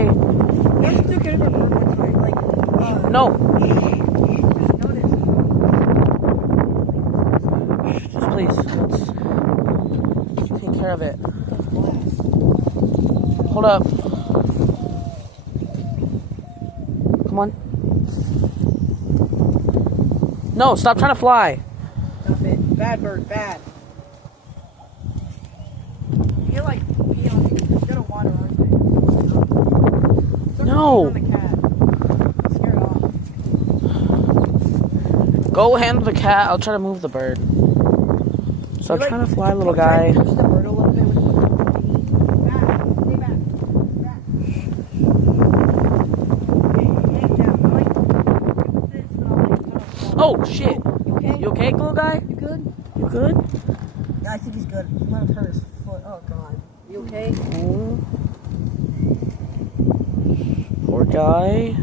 Hey. That's took care of it one time. Like, No. just notice. Just please. Let's take care of it. Hold up. Come on. No, stop trying to fly. Stop it. Bad bird, bad. You're like, there's good water, aren't they? No. On the cat. Scare it off. Go handle the cat. I'll try to move the bird. Stop trying to fly, little guy. Push the bird a little bit with the back. Stay back. Back. Okay, hang down. I like this, but I'll like kind of fall. Oh, shit. You okay? You okay, little guy? You good? You good? Yeah, I think he's good. He might have hurt his foot. Oh, God. You okay? Poor guy.